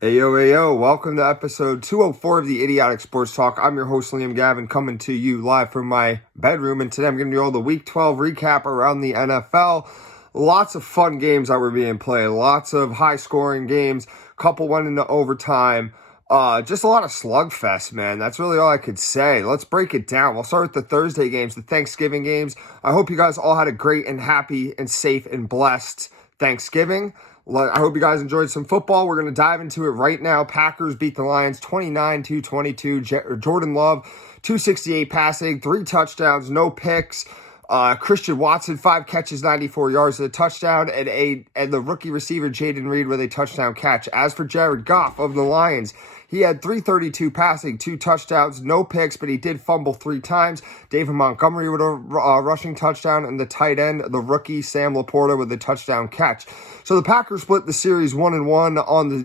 Ayo, welcome to episode 204 of the Idiotic Sports Talk. I'm your host, Liam Gavin, coming to you live from my bedroom, and today I'm going to do all the Week 12 recap around the NFL. Lots of fun games that were being played, lots of high-scoring games, couple went into overtime. Just a lot of slugfest, man. That's really all I could say. Let's break it down. We'll start with the Thursday games, the Thanksgiving games. I hope you guys all had a great and happy and safe and blessed Thanksgiving. I hope you guys enjoyed some football. We're going to dive into it right now. Packers beat the Lions 29-22. Jordan Love, 268 passing, 3 touchdowns, no picks. Christian Watson, 5 catches, 94 yards, a touchdown, and the rookie receiver Jaden Reed with a touchdown catch. As for Jared Goff of the Lions, he had 332 passing, 2 touchdowns, no picks, but he did fumble 3 times. David Montgomery with a rushing touchdown, and the tight end, the rookie Sam Laporta with a touchdown catch. So the Packers split the series 1-1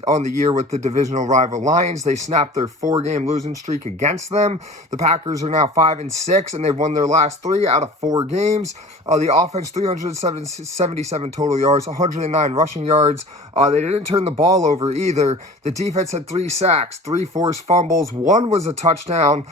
on the year with the divisional rival Lions. They snapped their 4-game losing streak against them. The Packers are now 5-6, and they've won their last 3 out of 4 games. The offense, 377 total yards, 109 rushing yards. They didn't turn the ball over either. The defense had 3 sacks, 3 forced fumbles. 1 was a touchdown.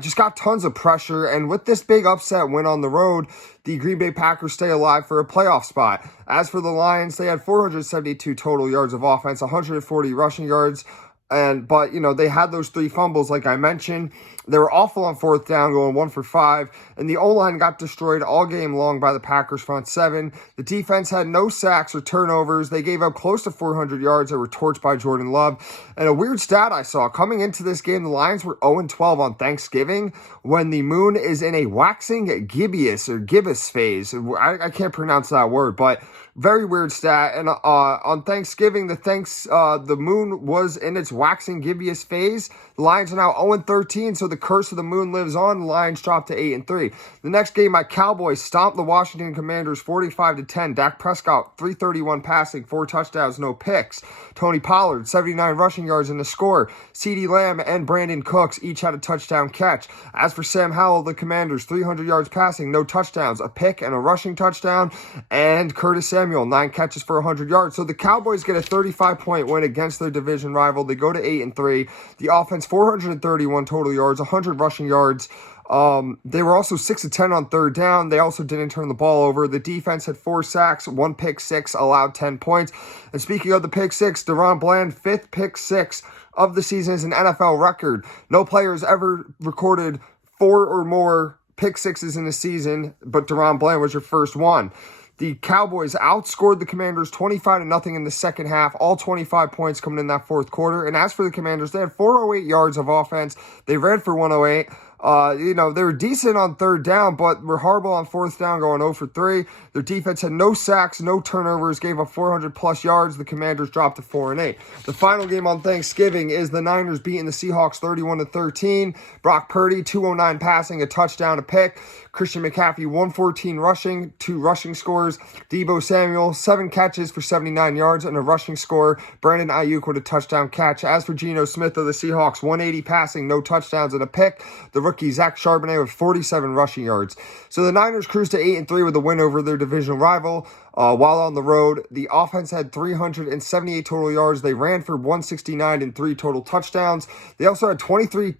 Just got tons of pressure, and with this big upset win on the road, the Green Bay Packers stay alive for a playoff spot. As for the Lions, they had 472 total yards of offense, 140 rushing yards, but they had those 3 fumbles like I mentioned. They were awful on 4th down, going 1 for 5, and the O-line got destroyed all game long by the Packers front 7. The defense had no sacks or turnovers. They gave up close to 400 yards that were torched by Jordan Love. And a weird stat I saw, coming into this game, the Lions were 0-12 on Thanksgiving when the moon is in a waxing gibbous phase. I can't pronounce that word, but very weird stat. And on Thanksgiving, the moon was in its waxing gibbous phase. The Lions are now 0-13, so the curse of the moon lives on. The Lions dropped to 8-3. The next game, my Cowboys stomped the Washington Commanders 45-10. Dak Prescott, 331 passing, 4 touchdowns, no picks. Tony Pollard, 79 rushing yards in the score. CeeDee Lamb and Brandon Cooks each had a touchdown catch. As for Sam Howell, the Commanders, 300 yards passing, no touchdowns, a pick and a rushing touchdown. And Curtis Samuel, 9 catches for 100 yards. So the Cowboys get a 35-point win against their division rival. They go to 8-3. The offense, 431 total yards, 100 rushing yards. They were also 6-10 on 3rd down. They also didn't turn the ball over. The defense had 4 sacks, 1 pick 6, allowed 10 points. And speaking of the pick 6, DaRon Bland, 5th pick 6 of the season, is an NFL record. No player has ever recorded 4 or more pick 6s in a season, but DaRon Bland was your first one. The Cowboys outscored the Commanders 25-0 in the second half, all 25 points coming in that 4th quarter. And as for the Commanders, they had 408 yards of offense. They ran for 108. They were decent on 3rd down, but were horrible on 4th down, going 0 for 3. Their defense had no sacks, no turnovers, gave up 400-plus yards. The Commanders dropped to 4-8. The final game on Thanksgiving is the Niners beating the Seahawks 31-13. Brock Purdy, 209 passing, a touchdown, a pick. Christian McCaffrey, 114 rushing, 2 rushing scores. Deebo Samuel, 7 catches for 79 yards and a rushing score. Brandon Ayuk with a touchdown catch. As for Geno Smith of the Seahawks, 180 passing, no touchdowns and a pick. The rookie Zach Charbonnet with 47 rushing yards. So the Niners cruised to 8-3 with a win over their divisional rival. While on the road, the offense had 378 total yards. They ran for 169 and 3 total touchdowns. They also had 23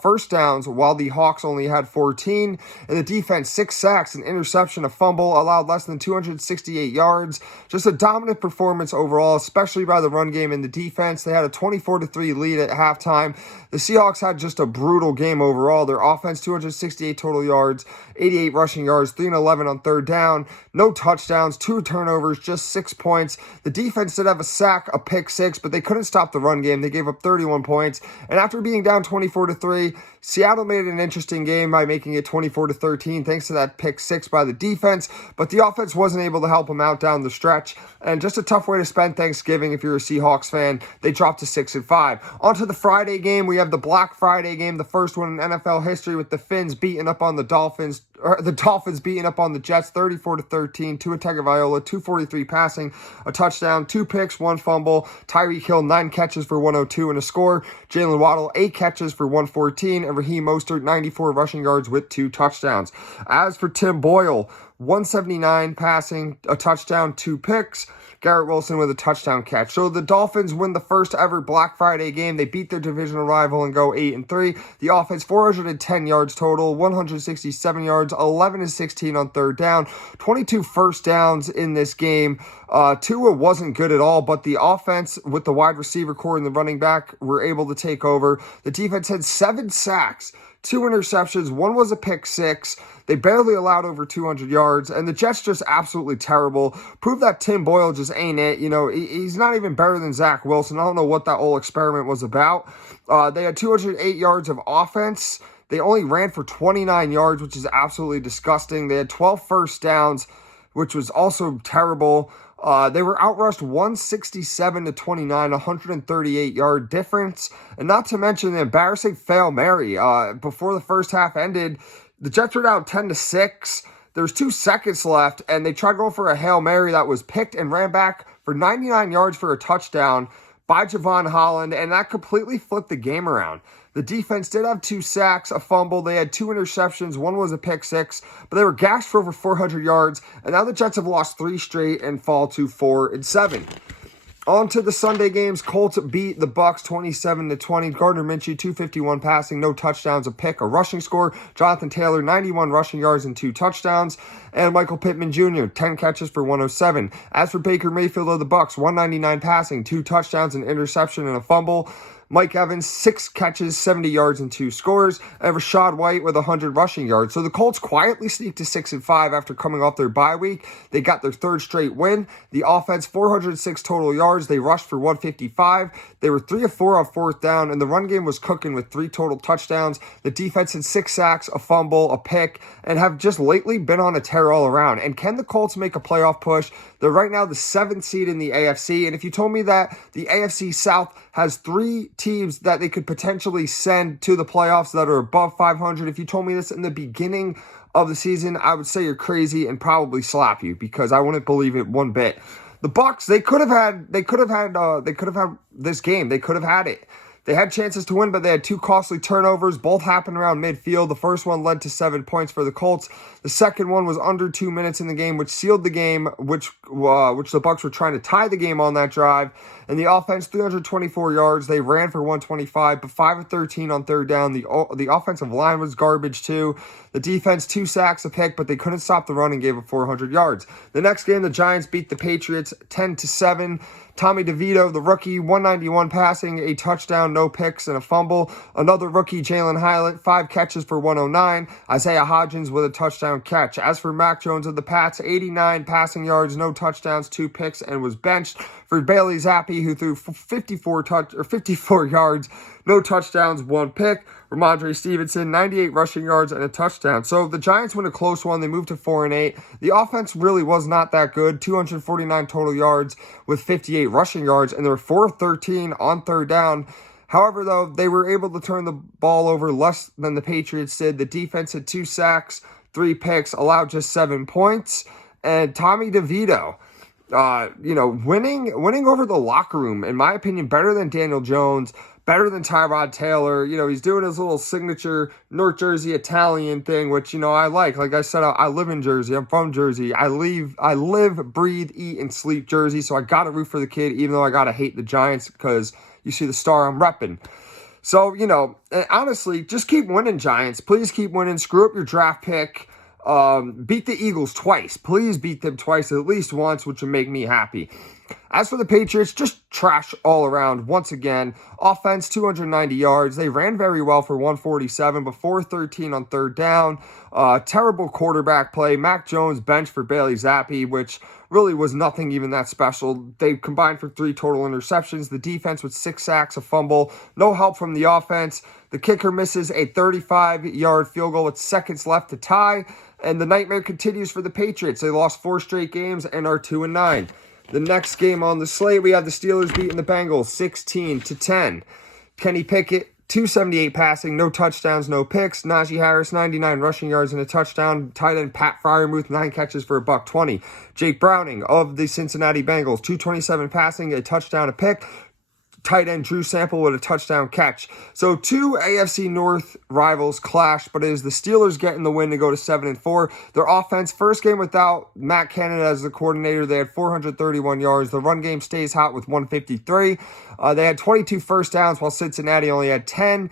first downs, while the Hawks only had 14. And the defense, 6 sacks, an interception, a fumble, allowed less than 268 yards. Just a dominant performance overall, especially by the run game and the defense. They had a 24-3 lead at halftime. The Seahawks had just a brutal game overall. Their offense, 268 total yards, 88 rushing yards, 311 on 3rd down, no touchdowns, 2 turnovers, just 6 points. The defense did have a sack, a pick 6, but they couldn't stop the run game. They gave up 31 points. And after being down 24-3, Seattle made it an interesting game by making it 24-13 thanks to that pick 6 by the defense, but the offense wasn't able to help them out down the stretch. And just a tough way to spend Thanksgiving if you're a Seahawks fan. They dropped to 6-5. On to the Friday game. We have the Black Friday game, the first one in NFL history, with the Finns beating up on the Dolphins. The Dolphins beating up on the Jets 34-13. Tua Tagovailoa, 243 passing, a touchdown, 2 picks, 1 fumble. Tyreek Hill, 9 catches for 102 and a score. Jalen Waddle, 8 catches for 114. And Raheem Mostert, 94 rushing yards with 2 touchdowns. As for Tim Boyle, 179 passing, a touchdown, 2 picks. Garrett Wilson with a touchdown catch. So the Dolphins win the first ever Black Friday game. They beat their divisional rival and go 8-3. The offense, 410 yards total, 167 yards, 11-16 on third down, 22 first downs in this game. Tua wasn't good at all, but the offense with the wide receiver core and the running back were able to take over. The defense had 7 sacks, 2 interceptions, 1 was a pick six. They barely allowed over 200 yards, and the Jets just absolutely terrible. Proved that Tim Boyle just ain't it. You know, he's not even better than Zach Wilson. I don't know what that whole experiment was about. They had 208 yards of offense. They only ran for 29 yards, which is absolutely disgusting. They had 12 first downs, which was also terrible. They were outrushed 167-29, 138-yard difference. And not to mention the embarrassing Hail Mary. Before the first half ended, the Jets were down 10-6. There's 2 seconds left, and they tried going for a Hail Mary that was picked and ran back for 99 yards for a touchdown by Javon Holland, and that completely flipped the game around. The defense did have 2 sacks, a fumble. They had 2 interceptions. 1 was a pick six, but they were gashed for over 400 yards, and now the Jets have lost 3 straight and fall to 4-7. On to the Sunday games. Colts beat the Bucs 27-20. Gardner Minshew, 251 passing, no touchdowns, a pick, a rushing score. Jonathan Taylor, 91 rushing yards and 2 touchdowns. And Michael Pittman Jr., 10 catches for 107. As for Baker Mayfield of the Bucs, 199 passing, 2 touchdowns, an interception, and a fumble. Mike Evans, 6 catches, 70 yards, and 2 scores. And Rachaad White with 100 rushing yards. So the Colts quietly sneaked to 6-5 after coming off their bye week. They got their 3rd straight win. The offense, 406 total yards. They rushed for 155. They were 3 of 4 on 4th down, and the run game was cooking with 3 total touchdowns. The defense had 6 sacks, a fumble, a pick, and have just lately been on a tear all around. And can the Colts make a playoff push? They're right now the 7th seed in the AFC, and if you told me that the AFC South has 3 teams that they could potentially send to the playoffs that are above 500, if you told me this in the beginning of the season, I would say you're crazy and probably slap you, because I wouldn't believe it one bit. The Bucs, they could have had this game. They could have had it. They had chances to win, but they had 2 costly turnovers. Both happened around midfield. The first one led to 7 points for the Colts. The second one was under 2 minutes in the game, which sealed the game, which the Bucs were trying to tie the game on that drive. And the offense, 324 yards. They ran for 125, but 5 of 13 on third down. The offensive line was garbage too. The defense, 2 sacks, a pick, but they couldn't stop the run and gave up 400 yards. The next game, the Giants beat the Patriots 10-7. Tommy DeVito, the rookie, 191 passing, a touchdown, no picks, and a fumble. Another rookie, Jalen Hyatt, 5 catches for 109. Isaiah Hodgins with a touchdown catch. As for Mac Jones of the Pats, 89 passing yards, no touchdowns, 2 picks, and was benched. For Bailey Zappi, who threw 54 yards, no touchdowns, 1 pick. Ramondre Stevenson, 98 rushing yards and a touchdown. So the Giants win a close one. They moved to 4-8. The offense really was not that good. 249 total yards with 58 rushing yards, and they were 4 of 13 on third down. However, though, they were able to turn the ball over less than the Patriots did. The defense had 2 sacks, 3 picks, allowed just 7 points. And Tommy DeVito, winning over the locker room, in my opinion, better than Daniel Jones, better than Tyrod Taylor. He's doing his little signature North Jersey Italian thing, which, I like. Like I said, I live in Jersey. I'm from Jersey. I live, breathe, eat, and sleep Jersey, so I got to root for the kid, even though I got to hate the Giants because you see the star I'm repping. So, honestly, just keep winning, Giants. Please keep winning. Screw up your draft pick. Beat the Eagles twice. Please beat them twice, at least once, which would make me happy. As for the Patriots, just trash all around once again. Offense, 290 yards. They ran very well for 147, but 4-13 on third down. Terrible quarterback play. Mac Jones benched for Bailey Zappi, which really was nothing even that special. They combined for 3 total interceptions. The defense with 6 sacks, a fumble. No help from the offense. The kicker misses a 35-yard field goal with seconds left to tie. And the nightmare continues for the Patriots. They lost 4 straight games and are 2-9. The next game on the slate, we have the Steelers beating the Bengals 16-10. Kenny Pickett, 278 passing, no touchdowns, no picks. Najee Harris, 99 rushing yards and a touchdown. Tight end Pat Freiermuth, 9 catches for $120. Jake Browning of the Cincinnati Bengals, 227 passing, a touchdown, a pick. tight end Drew Sample with a touchdown catch. So two AFC North rivals clash, but it is the Steelers getting the win to go to 7-4. Their offense, first game without Matt Canada as the coordinator, they had 431 yards. The run game stays hot with 153. They had 22 first downs while Cincinnati only had 10.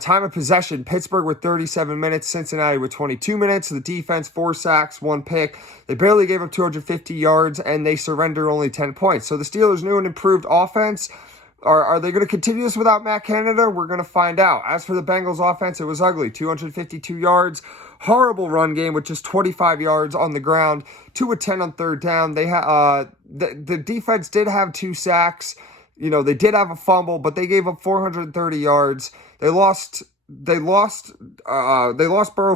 Time of possession, Pittsburgh with 37 minutes, Cincinnati with 22 minutes. The defense, 4 sacks, 1 pick. They barely gave up 250 yards, and they surrender only 10 points. So the Steelers' new and improved offense, are they going to continue this without Matt Canada? We're going to find out. As for the Bengals' offense, it was ugly. 252 yards. Horrible run game with just 25 yards on the ground. 2 of 10 on third down. They the defense did have 2 sacks. You know, they did have a fumble, but they gave up 430 yards. They lost Burrow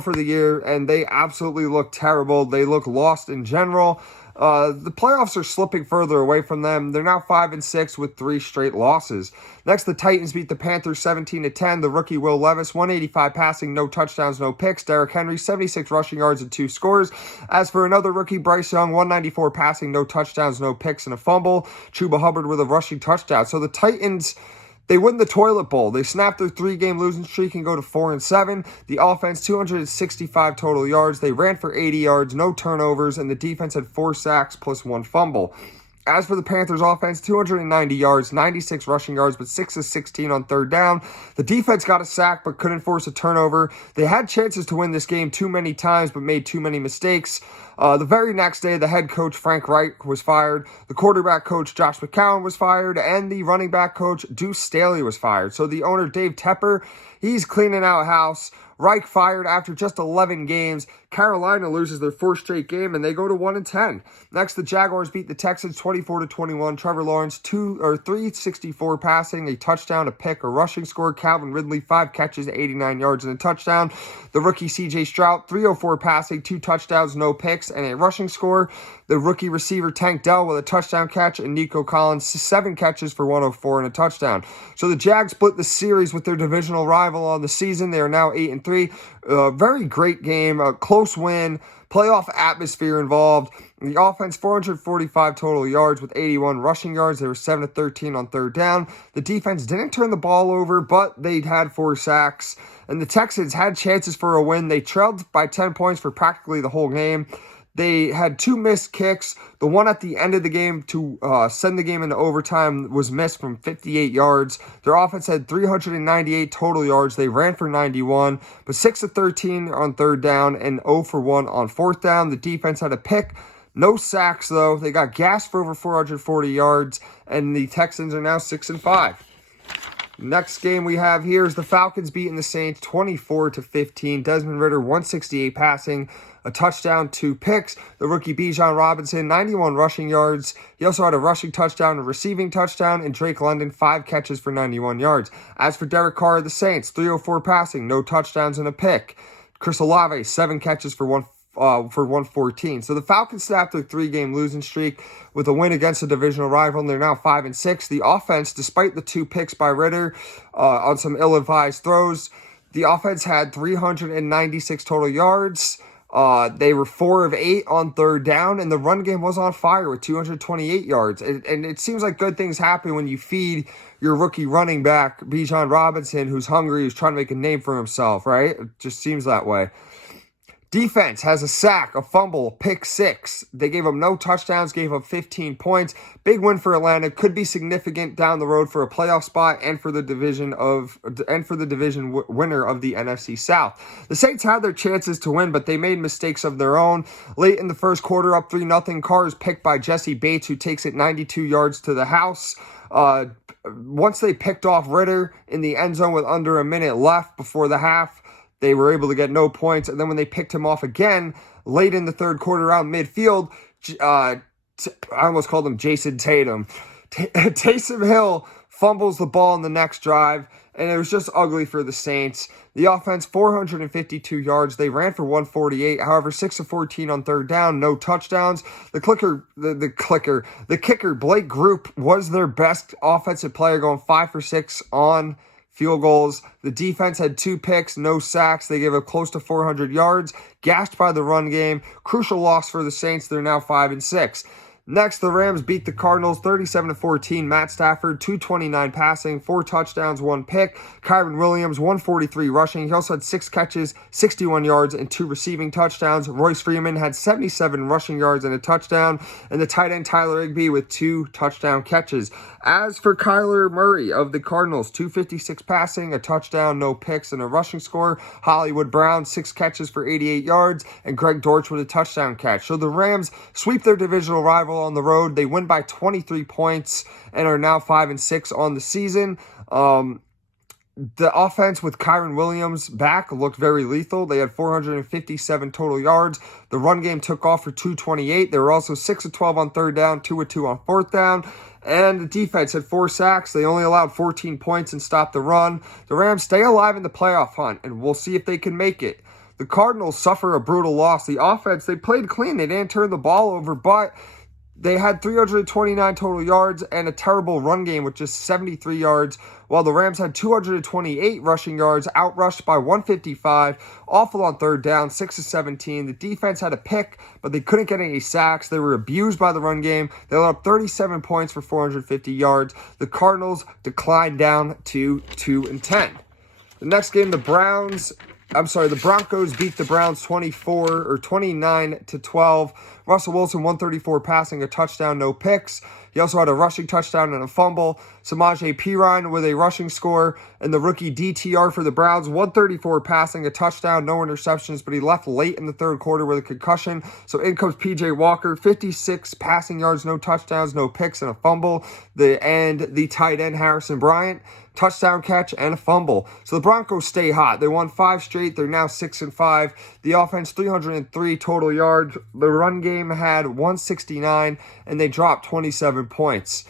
for the year, and they absolutely look terrible. They look lost in general. The playoffs are slipping further away from them. They're now 5-6 with 3 straight losses. Next, the Titans beat the Panthers 17-10. The rookie Will Levis, 185 passing, no touchdowns, no picks. Derrick Henry, 76 rushing yards and 2 scores. As for another rookie, Bryce Young, 194 passing, no touchdowns, no picks, and a fumble. Chuba Hubbard with a rushing touchdown. So the Titans, they win the toilet bowl. They snap their 3-game losing streak and go to 4-7. The offense, 265 total yards. They ran for 80 yards, no turnovers, and the defense had 4 sacks plus 1 fumble. As for the Panthers offense, 290 yards, 96 rushing yards, but 6 of 16 on third down. The defense got a sack but couldn't force a turnover. They had chances to win this game too many times but made too many mistakes. The very next day, the head coach, Frank Reich, was fired. The quarterback coach, Josh McCown, was fired. And the running back coach, Deuce Staley, was fired. So the owner, Dave Tepper, he's cleaning out house. Reich fired after just 11 games. Carolina loses their 4th straight game, and they go to 1-10. Next, the Jaguars beat the Texans 24-21. Trevor Lawrence, 364 passing, a touchdown, a pick, a rushing score. Calvin Ridley, 5 catches, 89 yards, and a touchdown. The rookie C.J. Stroud, 304 passing, 2 touchdowns, no picks, and a rushing score. The rookie receiver Tank Dell with a touchdown catch, and Nico Collins, 7 catches for 104 and a touchdown. So the Jags split the series with their divisional rival on the season. They are now 8-3. Very great game, a close win, playoff atmosphere involved. The offense, 445 total yards with 81 rushing yards. They were 7-13 on third down. The defense didn't turn the ball over, but they had 4 sacks. And the Texans had chances for a win. They trailed by 10 points for practically the whole game. They had 2 missed kicks. The one at the end of the game to send the game into overtime was missed from 58 yards. Their offense had 398 total yards. They ran for 91, but 6-13 on third down and 0-for-1 on fourth down. The defense had a pick. No sacks, though. They got gassed for over 440 yards, and the Texans are now 6-5. Next game we have here is the Falcons beating the Saints 24-15. Desmond Ridder, 168 passing, a touchdown, 2 picks. The rookie Bijan Robinson, 91 rushing yards. He also had a rushing touchdown, a receiving touchdown, and Drake London, 5 catches for 91 yards. As for Derek Carr of the Saints, 304 passing, no touchdowns, and a pick. Chris Olave, 7 catches for 114. So the Falcons snapped their 3-game losing streak with a win against a divisional rival, and they're now 5-6. The offense, despite the 2 picks by Ridder on some ill-advised throws, the offense had 396 total yards. They were 4 of 8 on third down, and the run game was on fire with 228 yards. And it seems like good things happen when you feed your rookie running back, Bijan Robinson, who's hungry, who's trying to make a name for himself, right? It just seems that way. Defense has a sack, a fumble, pick 6. They gave up no touchdowns, gave up 15 points. Big win for Atlanta. Could be significant down the road for a playoff spot and for the division winner of the NFC South. The Saints had their chances to win, but they made mistakes of their own. Late in the first quarter, up 3-0. Carr is picked by Jesse Bates, who takes it 92 yards to the house. Once they picked off Ridder in the end zone with under a minute left before the half, they were able to get no points. And then when they picked him off again, late in the third quarter around midfield, I almost called him Jason Tatum. Taysom Hill fumbles the ball in the next drive, and it was just ugly for the Saints. The offense, 452 yards. They ran for 148. However, 6-14 on third down, no touchdowns. The kicker, Blake Group, was their best offensive player, going 5 for 6 on field goals. The defense had 2 picks, no sacks. They gave up close to 400 yards, gassed by the run game. Crucial loss for the Saints. They're now 5-6. Next, the Rams beat the Cardinals 37-14. Matt Stafford, 229 passing, 4 touchdowns, 1 pick. Kyren Williams, 143 rushing. He also had 6 catches, 61 yards, and 2 receiving touchdowns. Royce Freeman had 77 rushing yards and a touchdown. And the tight end Tyler Higbee with 2 touchdown catches. As for Kyler Murray of the Cardinals, 256 passing, a touchdown, no picks, and a rushing score. Hollywood Brown, 6 catches for 88 yards, and Greg Dortch with a touchdown catch. So the Rams sweep their divisional rival on the road. They win by 23 points and are now 5-6 on the season. The offense with Kyren Williams back looked very lethal. They had 457 total yards. The run game took off for 228. They were also 6-12 on third down, 2-2 on fourth down. And the defense had 4 sacks. They only allowed 14 points and stopped the run. The Rams stay alive in the playoff hunt, and we'll see if they can make it. The Cardinals suffer a brutal loss. The offense, they played clean. They didn't turn the ball over, but they had 329 total yards and a terrible run game with just 73 yards, while the Rams had 228 rushing yards, outrushed by 155, awful on third down, 6-17. The defense had a pick, but they couldn't get any sacks. They were abused by the run game. They allowed 37 points for 450 yards. The Cardinals declined down to 2-10. The next game, the Broncos beat the Browns 29-12. Russell Wilson, 134 passing, a touchdown, no picks. He also had a rushing touchdown and a fumble. Samaje Perine with a rushing score. And the rookie DTR for the Browns, 134 passing, a touchdown, no interceptions, but he left late in the third quarter with a concussion. So in comes PJ Walker, 56 passing yards, no touchdowns, no picks, and a fumble. The tight end Harrison Bryant, touchdown catch and a fumble. So the Broncos stay hot. They won 5 straight. They're now 6-5. The offense, 303 total yards. The run game had 169, and they dropped 27 points.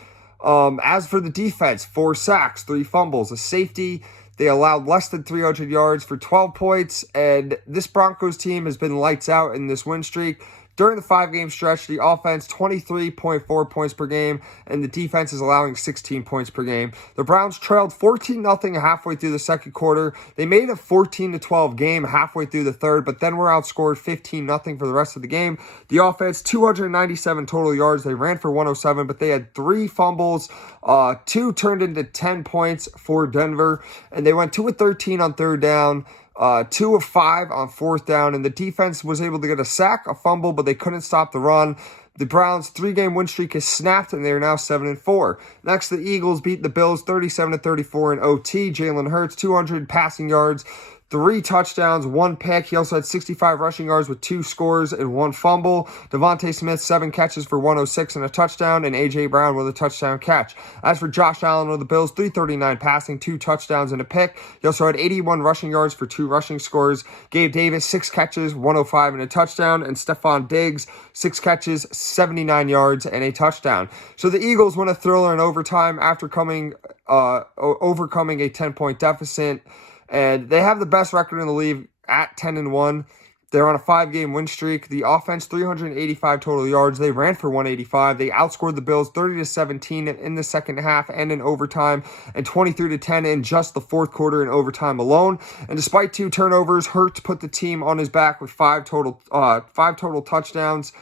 As for the defense, 4 sacks, 3 fumbles, a safety. They allowed less than 300 yards for 12 points, and this Broncos team has been lights out in this win streak. During the 5-game stretch, the offense 23.4 points per game, and the defense is allowing 16 points per game. The Browns trailed 14-0 halfway through the second quarter. They made a 14-12 game halfway through the third, but then were outscored 15-0 for the rest of the game. The offense, 297 total yards. They ran for 107, but they had 3 fumbles. 2 turned into 10 points for Denver, and they went 2-13 on third down. 2 of 5 on fourth down, and the defense was able to get a sack, a fumble, but they couldn't stop the run. The Browns' 3-game win streak is snapped, and they are now 7-4. Next, the Eagles beat the Bills 37-34 in OT. Jalen Hurts, 200 passing yards, 3 touchdowns, 1 pick. He also had 65 rushing yards with 2 scores and 1 fumble. Devontae Smith, 7 catches for 106 and a touchdown, and A.J. Brown with a touchdown catch. As for Josh Allen of the Bills, 339 passing, 2 touchdowns and a pick. He also had 81 rushing yards for 2 rushing scores. Gabe Davis, 6 catches, 105 and a touchdown, and Stephon Diggs, 6 catches, 79 yards and a touchdown. So the Eagles win a thriller in overtime after overcoming a 10-point deficit. And they have the best record in the league at 10-1. They're on a 5-game win streak. The offense, 385 total yards. They ran for 185. They outscored the Bills 30-17 in the second half and in overtime, and 23-10 in just the fourth quarter in overtime alone. And despite 2 turnovers, Hurts put the team on his back with 5 total touchdowns.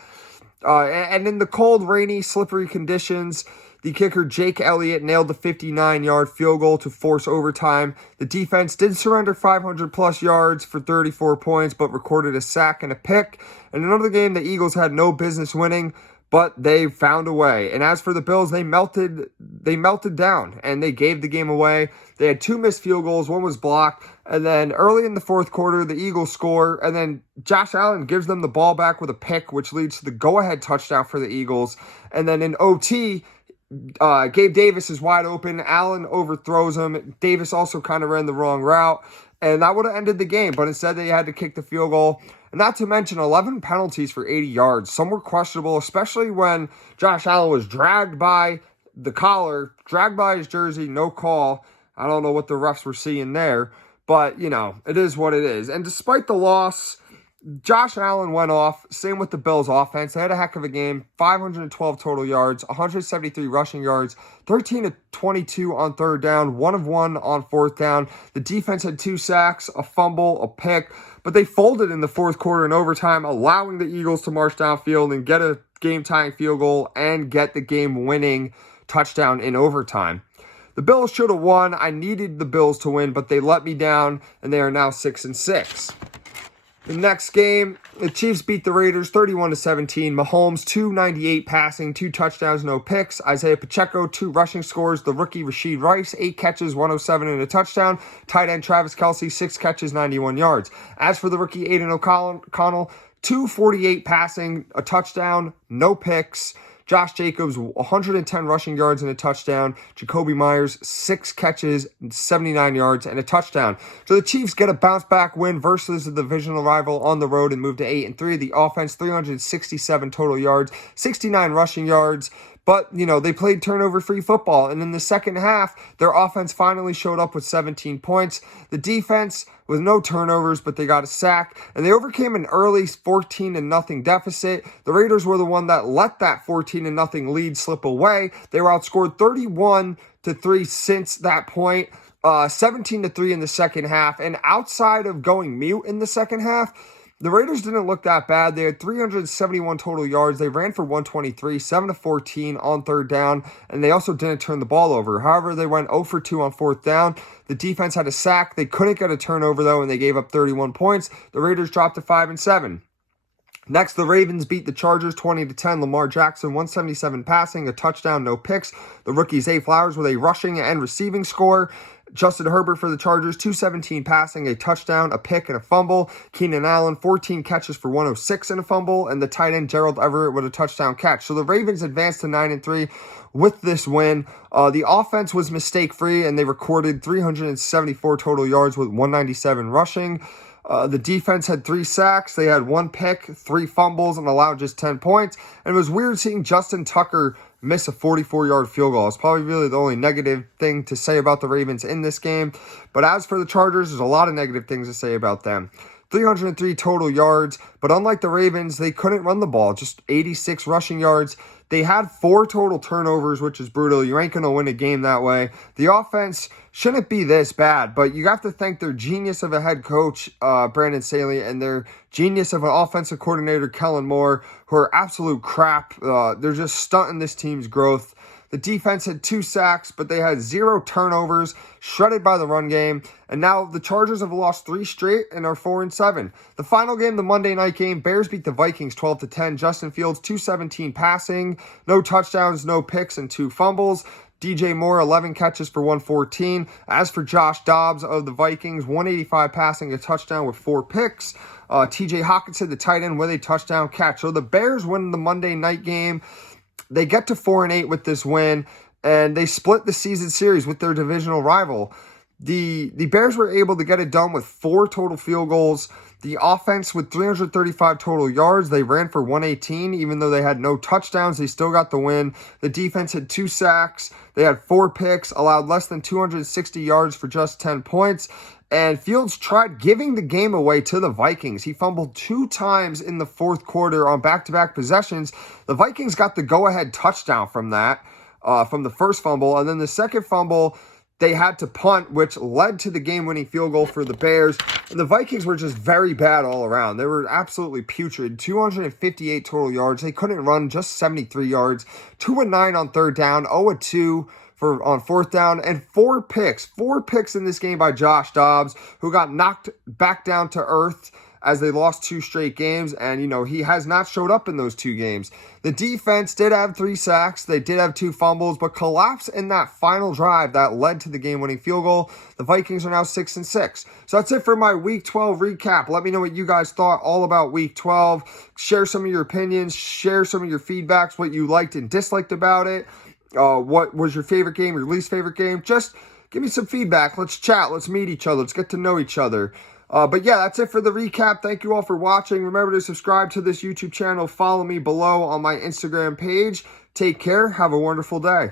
And in the cold, rainy, slippery conditions, the kicker Jake Elliott nailed the 59-yard field goal to force overtime. The defense did surrender 500-plus yards for 34 points, but recorded a sack and a pick. In another game, the Eagles had no business winning, but they found a way. And as for the Bills, they melted down, and they gave the game away. They had 2 missed field goals. One was blocked. And then early in the fourth quarter, the Eagles score, and then Josh Allen gives them the ball back with a pick, which leads to the go-ahead touchdown for the Eagles. And then in OT, Gabe Davis is wide open. Allen overthrows him. Davis also kind of ran the wrong route, and that would have ended the game, but instead they had to kick the field goal. And not to mention 11 penalties for 80 yards. Some were questionable, especially when Josh Allen was dragged by the collar, dragged by his jersey, no call. I don't know what the refs were seeing there, but, it is what it is. And despite the loss, Josh Allen went off. Same with the Bills offense. They had a heck of a game. 512 total yards, 173 rushing yards, 13 to 22 on third down, 1 of 1 on fourth down. The defense had 2 sacks, a fumble, a pick, but they folded in the fourth quarter in overtime, allowing the Eagles to march downfield and get a game-tying field goal and get the game-winning touchdown in overtime. The Bills should have won. I needed the Bills to win, but they let me down, and they are now 6-6. The next game, the Chiefs beat the Raiders 31-17. Mahomes, 298 passing, 2 touchdowns, no picks. Isaiah Pacheco, 2 rushing scores. The rookie Rashid Rice, 8 catches, 107 and a touchdown. Tight end Travis Kelce, 6 catches, 91 yards. As for the rookie Aiden O'Connell, 248 passing, a touchdown, no picks. Josh Jacobs, 110 rushing yards and a touchdown. Jacoby Myers, 6 catches, 79 yards, and a touchdown. So the Chiefs get a bounce-back win versus the divisional rival on the road and move to 8-3. The offense, 367 total yards, 69 rushing yards. But, they played turnover-free football. And in the second half, their offense finally showed up with 17 points. The defense, with no turnovers, but they got a sack. And they overcame an early 14-0 deficit. The Raiders were the one that let that 14-0 lead slip away. They were outscored 31-3 since that point. 17-3 in the second half. And outside of going mute in the second half, the Raiders didn't look that bad. They had 371 total yards. They ran for 123, 7-14 on third down, and they also didn't turn the ball over. However, they went 0 for 2 on fourth down. The defense had a sack. They couldn't get a turnover, though, and they gave up 31 points. The Raiders dropped to 5-7. Next, the Ravens beat the Chargers 20-10. Lamar Jackson, 177 passing, a touchdown, no picks. The rookie Zay Flowers with a rushing and receiving score. Justin Herbert for the Chargers, 217 passing, a touchdown, a pick, and a fumble. Keenan Allen, 14 catches for 106 and a fumble. And the tight end Gerald Everett with a touchdown catch. So the Ravens advanced to 9-3 with this win. The offense was mistake-free, and they recorded 374 total yards with 197 rushing. The defense had 3 sacks. They had 1 pick, 3 fumbles, and allowed just 10 points. And it was weird seeing Justin Tucker miss a 44-yard field goal. It's probably really the only negative thing to say about the Ravens in this game. But as for the Chargers, there's a lot of negative things to say about them. 303 total yards, but unlike the Ravens, they couldn't run the ball, just 86 rushing yards. They had 4 total turnovers, which is brutal. You ain't going to win a game that way. The offense shouldn't be this bad, but you have to thank their genius of a head coach, Brandon Staley, and their genius of an offensive coordinator, Kellen Moore, who are absolute crap. They're just stunting this team's growth. The defense had 2 sacks, but they had 0 turnovers, shredded by the run game. And now the Chargers have lost 3 straight and are 4-7. The final game, the Monday night game, Bears beat the Vikings 12-10. Justin Fields, 217 passing, no touchdowns, no picks, and 2 fumbles. DJ Moore, 11 catches for 114. As for Josh Dobbs of the Vikings, 185 passing, a touchdown with 4 picks. TJ Hawkinson, the tight end, with a touchdown catch. So the Bears win the Monday night game. They get to 4-8 with this win, and they split the season series with their divisional rival. The Bears were able to get it done with 4 total field goals. The offense with 335 total yards. They ran for 118, even though they had no touchdowns. They still got the win. The defense had 2 sacks. They had 4 picks, allowed less than 260 yards for just 10 points. And Fields tried giving the game away to the Vikings. He fumbled 2 times in the fourth quarter on back-to-back possessions. The Vikings got the go-ahead touchdown from that, from the first fumble. And then the second fumble, they had to punt, which led to the game-winning field goal for the Bears. And the Vikings were just very bad all around. They were absolutely putrid. 258 total yards. They couldn't run, just 73 yards. 2-9 on third down, 0-2 on fourth down, and 4 picks. 4 picks in this game by Josh Dobbs, who got knocked back down to earth as they lost 2 straight games, and, he has not showed up in those 2 games. The defense did have 3 sacks. They did have 2 fumbles, but collapsed in that final drive that led to the game-winning field goal. The Vikings are now 6-6. So that's it for my Week 12 recap. Let me know what you guys thought all about Week 12. Share some of your opinions. Share some of your feedbacks, what you liked and disliked about it. What was your favorite game, your least favorite game? Just give me some feedback. Let's chat. Let's meet each other. Let's get to know each other. But yeah, that's it for the recap. Thank you all for watching. Remember to subscribe to this YouTube channel. Follow me below on my Instagram page. Take care. Have a wonderful day.